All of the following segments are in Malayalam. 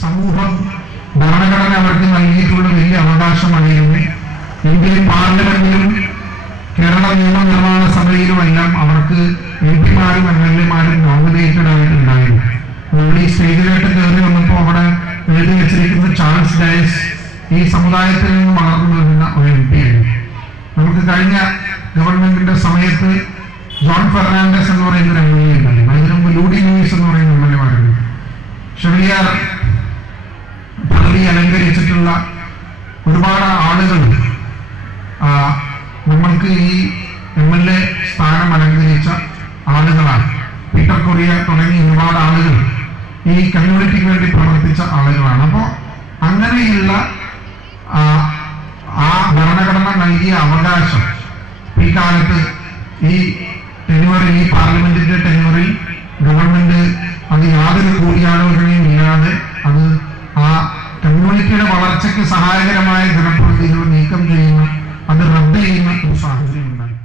സമൂഹം ഭരണഘടന അവർക്ക് നൽകിയിട്ടുള്ള വലിയ അവകാശമാണ്. ഇന്ത്യൻ പാർലമെന്റിലും കേരള നിയമനിർമ്മാണ സഭയിലുമെല്ലാം അവർക്ക് എംപിമാരും MLA-മാരും നോമിനേറ്റഡ് ആയിട്ടുണ്ടായിരുന്നു. നമ്മൾ ഈ സ്റ്റേജിലേക്ക് കയറി വന്നപ്പോൾ അവിടെ എഴുതി വെച്ചിരിക്കുന്ന ചാൾസ് ഡയസ് ഈ സമുദായത്തിൽ നിന്ന് വളർന്നു വരുന്ന ഒരു MP ആണ്. നമുക്ക് കഴിഞ്ഞ ഗവൺമെന്റിന്റെ സമയത്ത് ജോൺ ഫെർണാണ്ടസ് എന്ന് പറയുന്ന ഒരു MLA ഉണ്ടായിരുന്നു. അതിനു മുമ്പ് ലൂഡി ലൂയിസ് എന്ന് പറയുന്ന MLA-മാരുണ്ട്. ഷെവലിയാർ പദവി അലങ്കരിച്ചിട്ടുള്ള ഒരുപാട് ആളുകൾ നമ്മൾക്ക് ഈ MLA സ്ഥാനം ഈ കമ്മ്യൂണിറ്റിക്ക് വേണ്ടി പ്രവർത്തിച്ച ആളുകളാണ്. അപ്പോൾ അങ്ങനെയുള്ള ആ ഭരണഘടന നൽകിയ അവകാശം ഈ കാലത്ത് ഈ ടെന്യൂറിൽ, ഈ പാർലമെന്റിന്റെ ടെന്യൂറിൽ ഗവൺമെന്റ് അത് യാതൊരു കൂടിയാലോചനയും ഇല്ലാതെ അത് ആ കമ്മ്യൂണിറ്റിയുടെ വളർച്ചയ്ക്ക് സഹായകരമായ ജനപ്രതിനിധികൾ നീക്കം ചെയ്യുന്ന, അത് റദ്ദ് ചെയ്യുന്ന ഒരു സാഹചര്യം ഉണ്ടായി.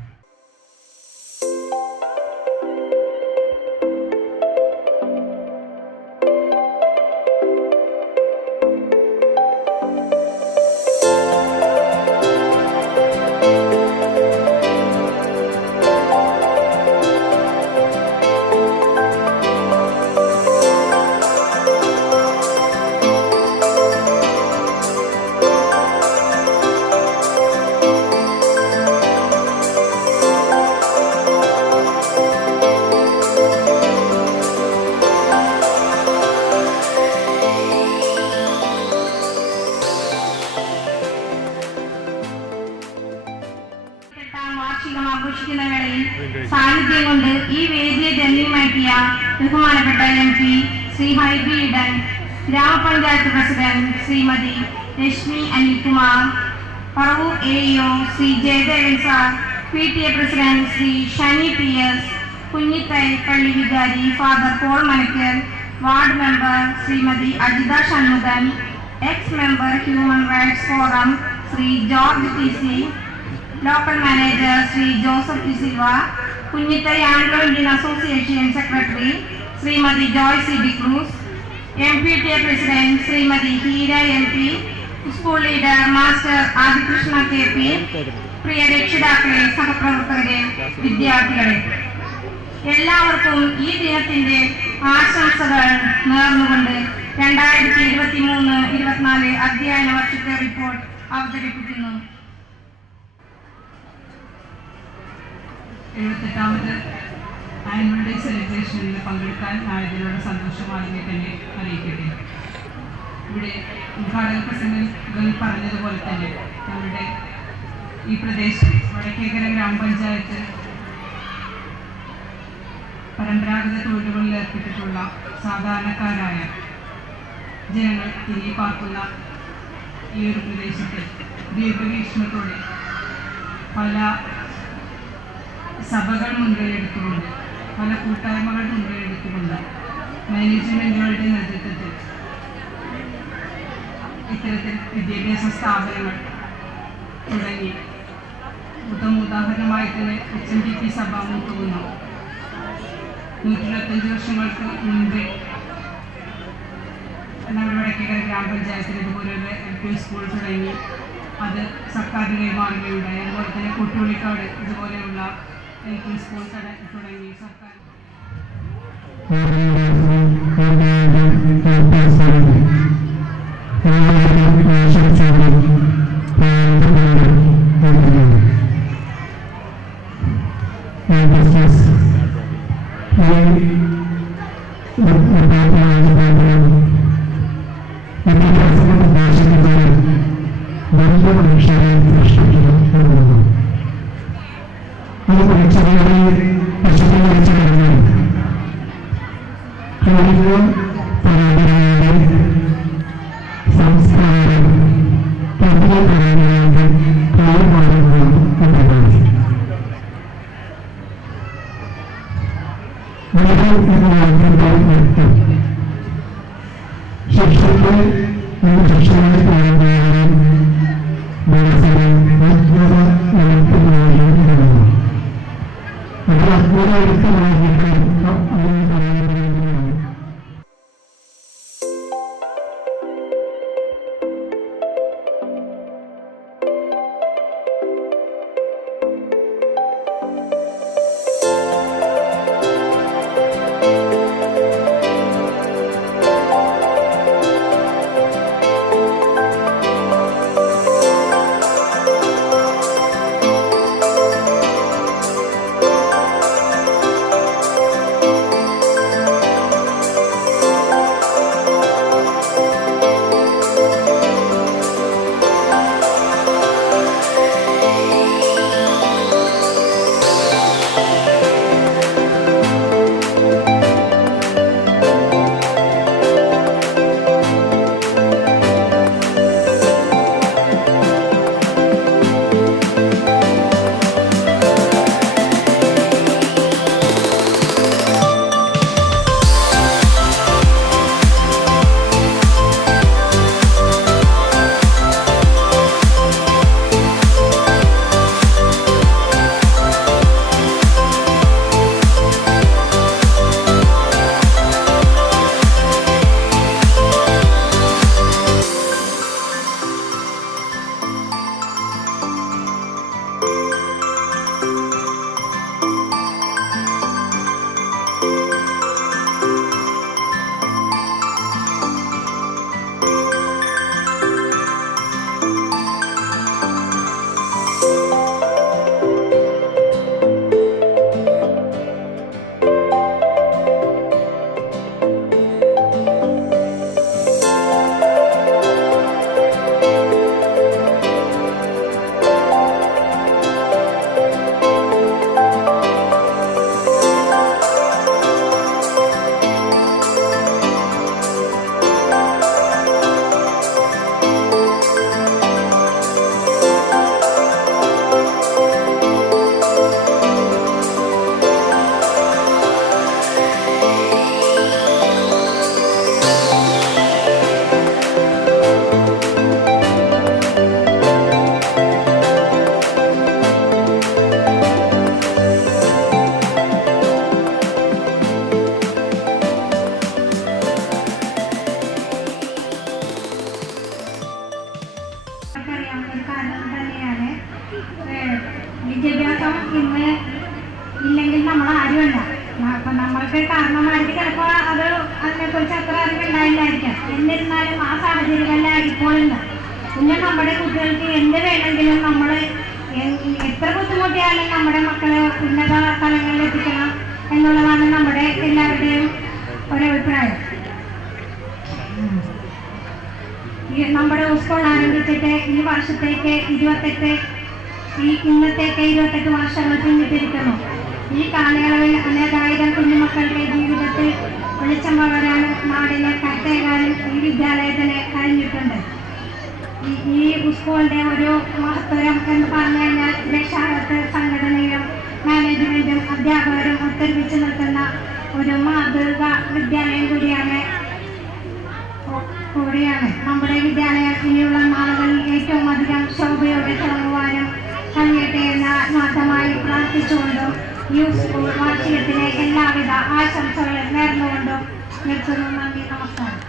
ആഘോഷിക്കുന്ന വേളയിൽ സാന്നിധ്യം കൊണ്ട് ഈ വേദിയെ ധന്യമാക്കിയ ബഹുമാനപ്പെട്ട MP ശ്രീ ഹൈബി ഈഡൻ, ഗ്രാമപഞ്ചായത്ത് president Shrimati Rashmi Anilkumar, Paravur AEO Shri Jayadevan sir, PTA president Shri Shani PS, Kunjithai പള്ളി വികാരി father Paul Manakkal, ward member Shrimati Ajitha Shanmukhan, ex member human rights forum Shri George TC, local manager Shri Joseph D Silva, Kunjithai Anglo Indian association secretary Shrimati Joicy D Cruz, MPTA president Shrimati Heera MP, school leader master Adikrishna KP, പ്രിയ രക്ഷിതാക്കളെ, സഹപ്രവർത്തകരെ, വിദ്യാർത്ഥികളെ, എല്ലാവർക്കും ഈ ദിനത്തിന്റെ ആശംസകൾ നേർന്നുകൊണ്ട് 2023-24 അധ്യയന വർഷത്തെ റിപ്പോർട്ട് അവതരിപ്പിക്കുന്നു. 78ാമത് ആനുവൽ ഡേ സെലിബ്രേഷനിൽ പങ്കെടുക്കാൻ ആയതിനുള്ള സന്തോഷം ആദ്യമേ തന്നെ അറിയിക്കട്ടെ. ഇവിടെ ഉദ്ഘാടക പ്രസംഗങ്ങൾ പറഞ്ഞതുപോലെ തന്നെ നമ്മുടെ ഈ പ്രദേശം വടക്കേക്കര ഗ്രാമപഞ്ചായത്ത് പരമ്പരാഗത തൊഴിലുകളിൽ ഏർപ്പെട്ടിട്ടുള്ള സാധാരണക്കാരായ ജനങ്ങൾ തിരികെ പാർക്കുന്ന ഈ ഒരു പ്രദേശത്തെ ദീർഘവീക്ഷണത്തോടെ പല സഭകൾ മുൻകൈയെടുത്തുകൊണ്ട്, പല കൂട്ടായ്മകൾ മുൻകൈയെടുത്തുകൊണ്ട്, മാനേജ്മെന്റുകളുടെ നേതൃത്വത്തിൽ ഇത്തരത്തിൽ വിദ്യാഭ്യാസ സ്ഥാപനങ്ങൾ തുടങ്ങി ഉദാഹരണമായി തന്നെ HMDP സഭ മുൻപോകുന്നു. 125 വർഷങ്ങൾക്ക് മുൻപ് നമ്മുടെ വടക്കേക്കര ഗ്രാമപഞ്ചായത്തിൽ ഇതുപോലെയുള്ള LP സ്കൂൾ തുടങ്ങി അത് സർക്കാരിന് കൈമാറുകയുണ്ടായി. അതുപോലെ തന്നെ കൊട്ടുപള്ളിക്കാട് ഇതുപോലെയുള്ള LP സ്കൂൾ തുടങ്ങി സർക്കാർ അല്ലെങ്കിൽ നമ്മൾ ആരുമല്ല. അപ്പം നമ്മൾക്ക് കാരണന്മാർക്ക് ചിലപ്പോൾ അതിനെക്കുറിച്ച് അത്ര അറിവുണ്ടായില്ലായിരിക്കാം. എന്നിരുന്നാലും ആ സാഹചര്യമെല്ലാം ഇപ്പോഴുണ്ട്. പിന്നെ നമ്മുടെ കുട്ടികൾക്ക് എന്ത് വേണമെങ്കിലും നമ്മൾ എത്ര ബുദ്ധിമുട്ടിയാലും നമ്മുടെ മക്കളെ ഉന്നത തലങ്ങളിൽ എത്തിക്കണം എന്നുള്ളതാണ് നമ്മുടെ എല്ലാവരുടെയും ഒരഭിപ്രായം. നമ്മുടെ സ്കൂൾ ആരംഭിച്ചിട്ട് ഈ വർഷത്തേക്ക് ഇന്നത്തേക്ക് 28 വർഷങ്ങൾ പിന്നിട്ടിരിക്കുന്നു. ഈ കാലയളവിൽ അനേകായിരം കുഞ്ഞുമക്കളുടെ ജീവിതത്തിൽ വെളിച്ചം പകരാൻ നാടിനെ കത്തേകാനും ഈ വിദ്യാലയത്തിന് കഴിഞ്ഞിട്ടുണ്ട്. ഈ സ്കൂളിൻ്റെ ഒരു മഹത്വം എന്ന് പറഞ്ഞു കഴിഞ്ഞാൽ രക്ഷാകർത്തൃ സംഘടനയും മാനേജ്മെൻറ്റും അധ്യാപകരും ഒത്തൊരുമിച്ച് നിൽക്കുന്ന ഒരു മാതൃക വിദ്യാലയം കൂടിയാണ്. നമ്മുടെ വിദ്യാലയം ഇനിയുള്ള നാളുകളിൽ ഏറ്റവും അധികം ശോഭയോടെ തുടങ്ങുവാനും കഴിയട്ടെ എന്ന് ആത്മാർത്ഥമായി പ്രാർത്ഥിച്ചുകൊണ്ടും ഈ സ്കൂൾ വാർഷികത്തിന് എല്ലാവിധ ആശംസകളും നേർന്നുകൊണ്ടും നിർത്തുന്നു. നന്ദി, നമസ്കാരം.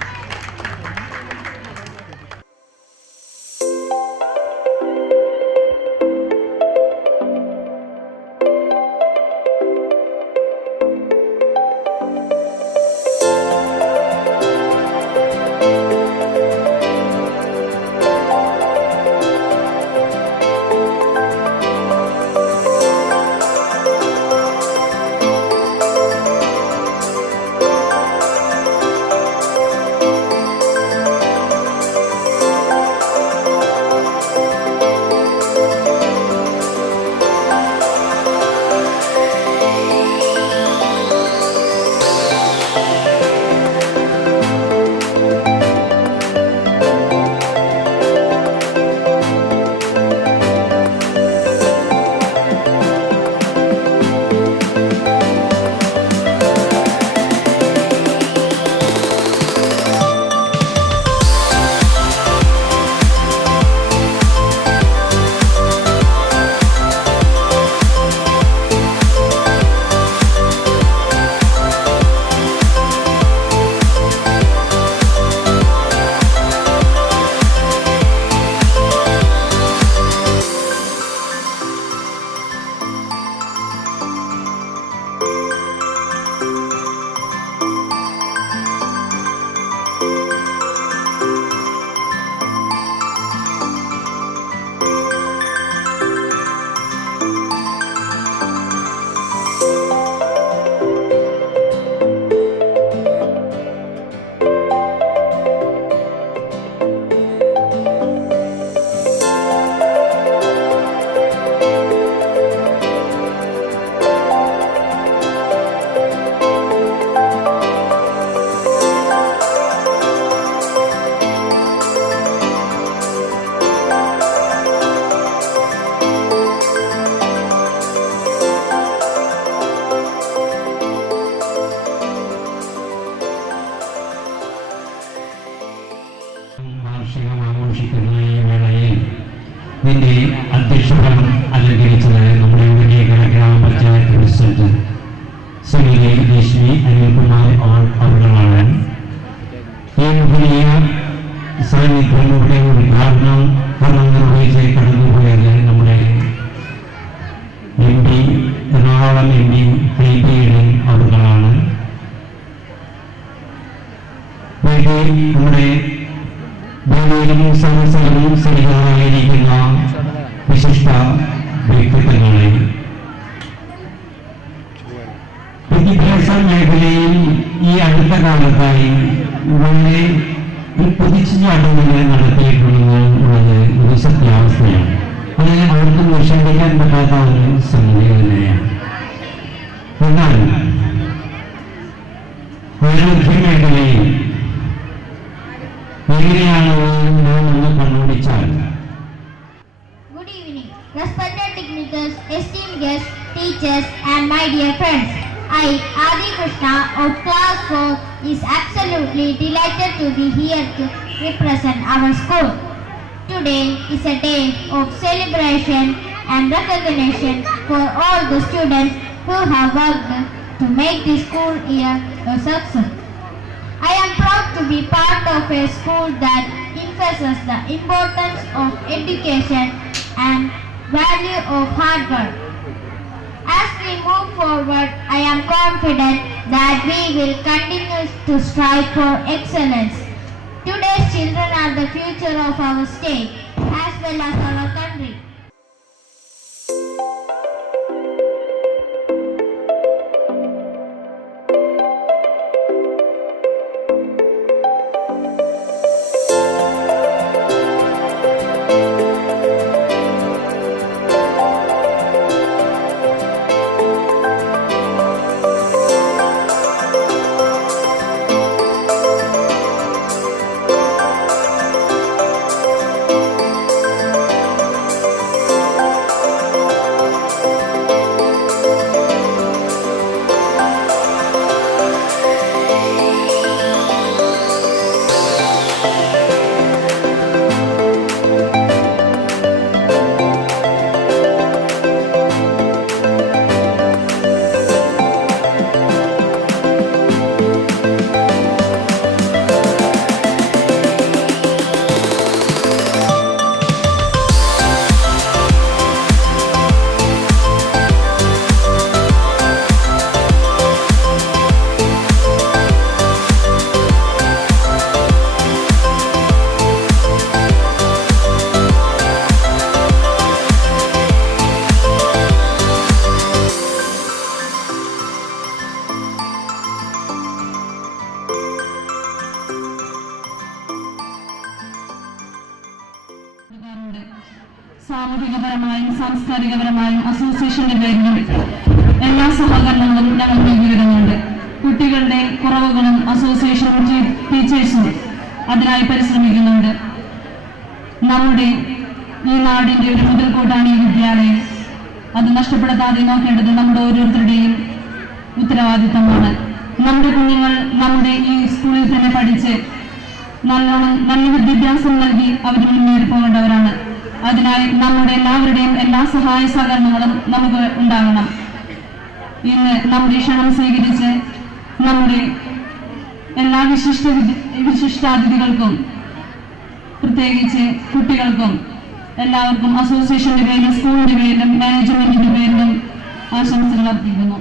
ഇതിന്റെ അധ്യക്ഷപദം അലങ്കരിച്ചത് നമ്മുടെ വലിയ ഗ്രാമപഞ്ചായത്ത് പ്രസിഡന്റ് ശ്രീമതി ലക്ഷ്മി അനിൽകുമാർ അവர்களാണ്. ഈ വലിയ സാന്നിധ്യങ്ങളുടെ ഉദ്ഘാടനം നിർവഹിച്ച് കടന്നുപോയത് നമ്മുടെ MP എറണാകുളം MP ഹൈബിയുടെ അവர்களാണ്. നമ്മുടെ ഭൂമിയിലും സദസ്സിലും സന്നിഹിതരായിരിക്കുന്ന വിശിഷ്ട വ്യക്തിത്വങ്ങളെ വിദ്യാഭ്യാസ മേഖലയിൽ ഈ അടുത്ത കാലത്തായി വളരെ കുതിച്ചുചാട്ടങ്ങൾ നടത്തിയിട്ടുള്ളത് ഒരു സത്യാവസ്ഥയാണ്. അത് അവർക്ക് നിഷേധിക്കാൻ പറ്റാത്ത ഒരു സംഗതി തന്നെയാണ്. എന്നാൽ ആരോഗ്യ മേഖലയിൽ എങ്ങനെയാണ് നാം ഒന്ന് കണ്ടുപിടിച്ചാൽ Good evening, respected dignitaries, esteemed guests, teachers, and my dear friends. I, Adi Krishna of Class 4, is absolutely delighted to be here to represent our school. Today is a day of celebration and recognition for all the students who have worked to make this school year a success. I am proud to be part of a school that emphasizes the importance of education and value of hard work. As we we move forward, I am confident that we will continue to strive for excellence. Today's children are the future of our state as well as our country. സാമൂഹികപരമായും സാംസ്കാരികപരമായും അസോസിയേഷന്റെ പേരിലും എല്ലാ സഹകരണങ്ങളും ഞങ്ങൾ നൽകി വരുന്നുണ്ട്. കുട്ടികളുടെ കുറവുകളും അസോസിയേഷനും ടീച്ചേഴ്സും അതിനായി പരിശ്രമിക്കുന്നുണ്ട്. നമ്മുടെ ഈ നാടിന്റെ ഒരു മുതൽക്കൂട്ടാണ് ഈ വിദ്യാലയം. അത് നഷ്ടപ്പെടുത്താതെ നോക്കേണ്ടത് നമ്മുടെ ഓരോരുത്തരുടെയും ഉത്തരവാദിത്തമാണ്. നമ്മുടെ കുഞ്ഞുങ്ങൾ നമ്മുടെ ഈ സ്കൂളിൽ തന്നെ പഠിച്ച് നല്ല വിദ്യാഭ്യാസം നൽകി അവർ മുന്നേറി പോകേണ്ടവരാണ്. അതിനായി നമ്മുടെ എല്ലാവരുടെയും എല്ലാ സഹായ സഹകരണങ്ങളും നമുക്ക് ഉണ്ടാകണം. ഇന്ന് നമ്മുടെ ക്ഷണം സ്വീകരിച്ച് നമ്മുടെ എല്ലാ വിശിഷ്ടാതിഥികൾക്കും പ്രത്യേകിച്ച് കുട്ടികൾക്കും എല്ലാവർക്കും അസോസിയേഷന്റെ പേരിലും സ്കൂളിന്റെ പേരിലും മാനേജ്മെന്റിന്റെ പേരിലും ആശംസകൾ അർപ്പിക്കുന്നു.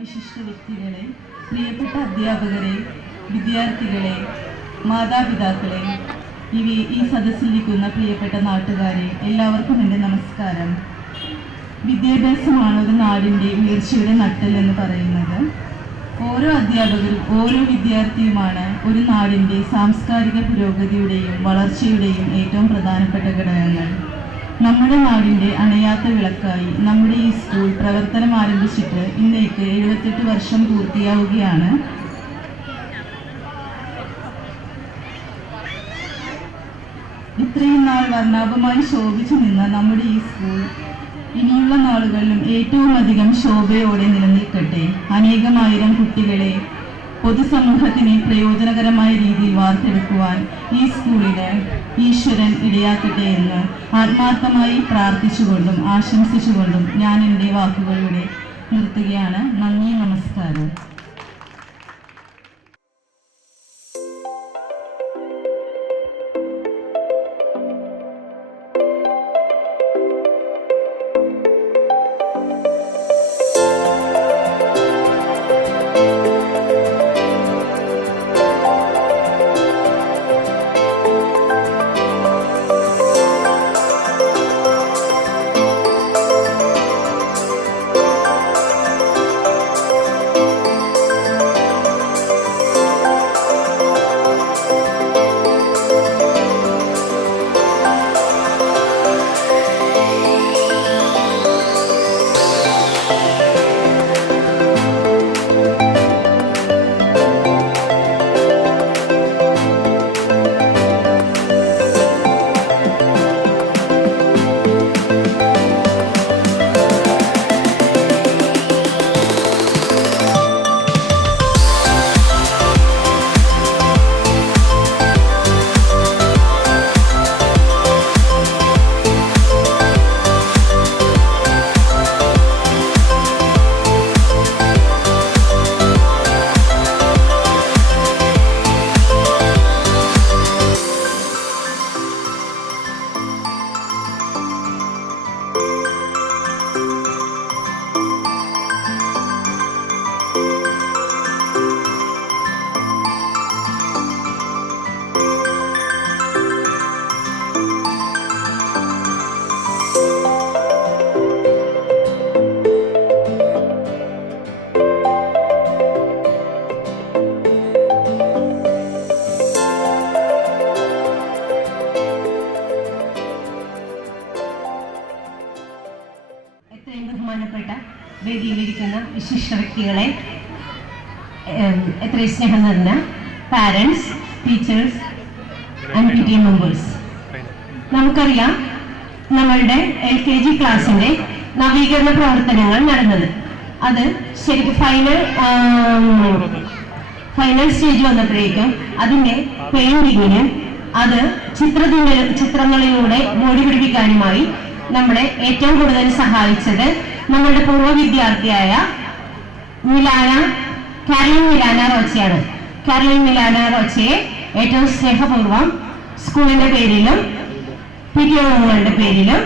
വിശിഷ്ട വ്യക്തികളെ, പ്രിയപ്പെട്ട അധ്യാപകരെ, വിദ്യാർത്ഥികളെ, മാതാപിതാക്കളെ, ഈ സദസ്സിലിരിക്കുന്ന പ്രിയപ്പെട്ട നാട്ടുകാരെ, എല്ലാവർക്കും എൻ്റെ നമസ്കാരം. വിദ്യാഭ്യാസമാണ് ഒരു നാടിൻ്റെ ഉയർച്ചയുടെ നട്ടെൽ എന്ന് പറയുന്നത്. ഓരോ അധ്യാപകരും ഓരോ വിദ്യാർത്ഥിയുമാണ് ഒരു നാടിൻ്റെ സാംസ്കാരിക പുരോഗതിയുടെയും വളർച്ചയുടെയും ഏറ്റവും പ്രധാനപ്പെട്ട ഘടകങ്ങൾ. നമ്മുടെ നാടിൻ്റെ അണയാത്ത വിളക്കായി നമ്മുടെ ഈ സ്കൂൾ പ്രവർത്തനം ആരംഭിച്ചിട്ട് ഇന്നേക്ക് 78 വർഷം പൂർത്തിയാവുകയാണ്. ഇത്രയും നാൾ വർണ്ണാഭമായി ശോഭിച്ചു നിന്ന നമ്മുടെ ഈ സ്കൂൾ ഇനിയുള്ള നാളുകളിലും ഏറ്റവും അധികം ശോഭയോടെ നിലനിൽക്കട്ടെ. അനേകമായിരം കുട്ടികളെ പൊതുസമൂഹത്തിന് പ്രയോജനകരമായ രീതിയിൽ വാർത്തെടുക്കുവാൻ ഈ സ്കൂളിന് ഈശ്വരൻ ഇടയാക്കട്ടെ എന്ന് ആത്മാർത്ഥമായി പ്രാർത്ഥിച്ചുകൊണ്ടും ആശംസിച്ചുകൊണ്ടും ഞാൻ എൻ്റെ വാക്കുകളിലൂടെ നിർത്തുകയാണ്. നന്ദി, നമസ്കാരം. ബഹുമാനപ്പെട്ട വേദിയിലിരിക്കുന്ന വിശിഷ്ട വ്യക്തികളെ, എത്രയും സ്നേഹം നിറഞ്ഞ parents, teachers and PTA members, നമുക്കറിയാം നമ്മളുടെ LKG ക്ലാസ്സിന്റെ നവീകരണ പ്രവർത്തനങ്ങൾ നടന്നത്. അത് ശരിക്കും ഫൈനൽ സ്റ്റേജ് വന്നപ്പോഴേക്കും അതിന്റെ പെയിന്റിങ്ങിന് അത് ചിത്രങ്ങളിലൂടെ മോടി പിടിപ്പിക്കാനുമായി നമ്മളെ ഏറ്റവും കൂടുതൽ സഹായിച്ചത് നമ്മളുടെ പൂർവ്വ വിദ്യാർത്ഥിയായ കാരോലിൻ മിലാന റോച്ചയാണ്. കാരോലിൻ മിലാന റോച്ചയെ ഏറ്റവും സ്നേഹപൂർവ്വം സ്കൂളിന്റെ പേരിലും PTA അംഗങ്ങളുടെ പേരിലും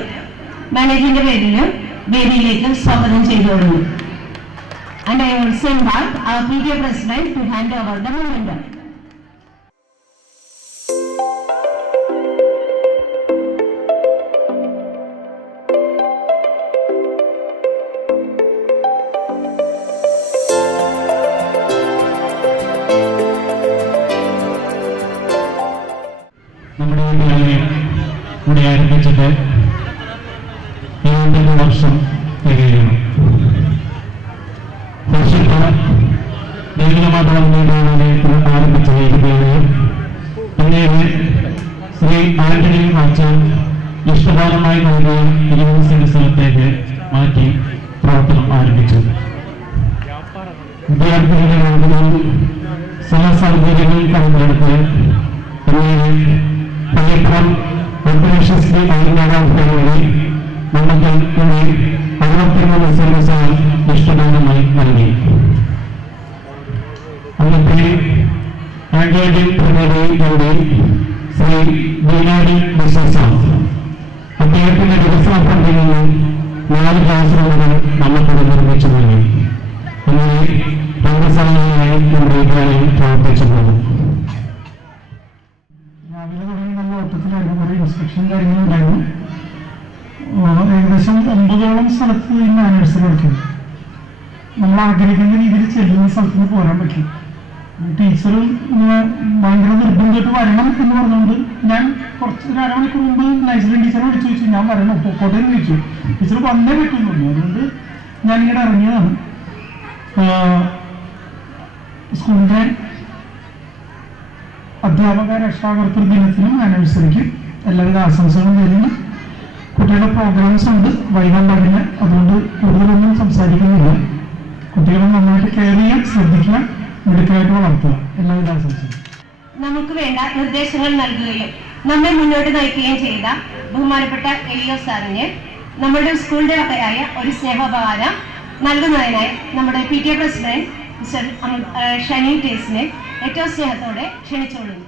മാനേജറിന്റെ പേരിലും വേദിയിലേക്ക് സ്വാഗതം ചെയ്തുകൊള്ളുന്നു. And I also invite our PTA president to hand over the memorandum. നമ്മുടെ ഇവിടെ ആരംഭിച്ചിട്ട് 7 വർഷം തികയാണ്. ആരംഭിച്ച വേദികളെ പിന്നീട് ശ്രീ ആന്റണി അച്ഛൻ ഇഷ്ടദാനമായി നൽകിയ 20 സെന്റ് സ്ഥലത്തേക്ക് മാറ്റി പ്രവർത്തനം ആരംഭിച്ചു. വിദ്യാർത്ഥികളുടെ സഹസൗകര്യങ്ങൾ കടന്നെടുത്ത് പിന്നീട് പലപ്പോഴും അന്തരീക്ഷശ്രീ ആയിരത്തി നമുക്ക് ഇനി 63 സെന്റുകൾ ഇഷ്ടദാനമായി നൽകി. അന്നത്തെ ആംഗ്ലേയൻ പ്രതിനിധി ശ്രീ ബീനാഡി ഡിസോസ അദ്ദേഹത്തിന്റെ വികസന ഫണ്ടിൽ നിന്ന് 4 ക്ലാസ് റൂമുകൾ നമുക്കിത് നിർമ്മിച്ചു നൽകി. അങ്ങനെ രംഗസഹായിയായി നമ്മുടെ വിദ്യാലയം പ്രവർത്തിച്ചു പോകും. രാവിലെ തുടങ്ങി നമ്മൾ ഓട്ടത്തിലായിരുന്നു, കുറേ ഇൻസ്ട്രക്ഷൻ കാര്യങ്ങളുണ്ടായിരുന്നു. ഏകദേശം 9ഓളം സ്ഥലത്ത് ഈ മാനേഴ്സിൽ പഠിക്കും. നമ്മൾ ആഗ്രഹിക്കുന്ന രീതിയിൽ ചെല്ലുന്ന സ്ഥലത്തിന് പോരാൻ പറ്റും. ടീച്ചറും ഭയങ്കര നിർബന്ധമായിട്ട് വരണം എന്ന് പറഞ്ഞുകൊണ്ട് ഞാൻ ഒരു അരമണിക്കൂർ മുമ്പ് നൈസറിൻ ടീച്ചറെ വിളിച്ചു ചോദിച്ചു, ഞാൻ വരണം പൊക്കോട്ടെ എന്ന് ചോദിച്ചു. ടീച്ചർ വന്നേ പറ്റുമെന്ന് പറഞ്ഞു. അതുകൊണ്ട് ഞാനിങ്ങനെ ഇറങ്ങിയതാണ്. സ്കൂളിൻ്റെ അധ്യാപക രക്ഷാകർത്തൃ ദിനത്തിനും ആനിവേഴ്സറിക്കും എല്ലാവിധ ആശംസകളും നേരുന്നു. കുട്ടികളുടെ പ്രോഗ്രാംസ് ഉണ്ട് വൈകാണ്ടതിന്, അതുകൊണ്ട് കൂടുതലൊന്നും സംസാരിക്കുന്നില്ല. കുട്ടികളെ നന്നായിട്ട് കെയർ ചെയ്യാൻ ശ്രദ്ധിക്കുക. മിടുക്കായിട്ട് വളർത്തുക. എല്ലാവിധ ആശംസകളും. നമുക്ക് വേണ്ട നിർദ്ദേശങ്ങൾ നൽകുകയും നമ്മെ മുന്നോട്ട് നയിക്കുകയും ചെയ്ത ബഹുമാനപ്പെട്ട എലിയോ സാറിന് നമ്മുടെ സ്കൂളിന്റെ വകയായ ഒരു സ്നേഹോപഹാരം നൽകുന്നതിനായി നമ്മുടെ PTA പ്രസിഡന്റ് മിസ്റ്റർ ഷനി ടേസിനെ ഏറ്റവും സ്നേഹത്തോടെ ക്ഷണിച്ചുകൊള്ളുന്നു.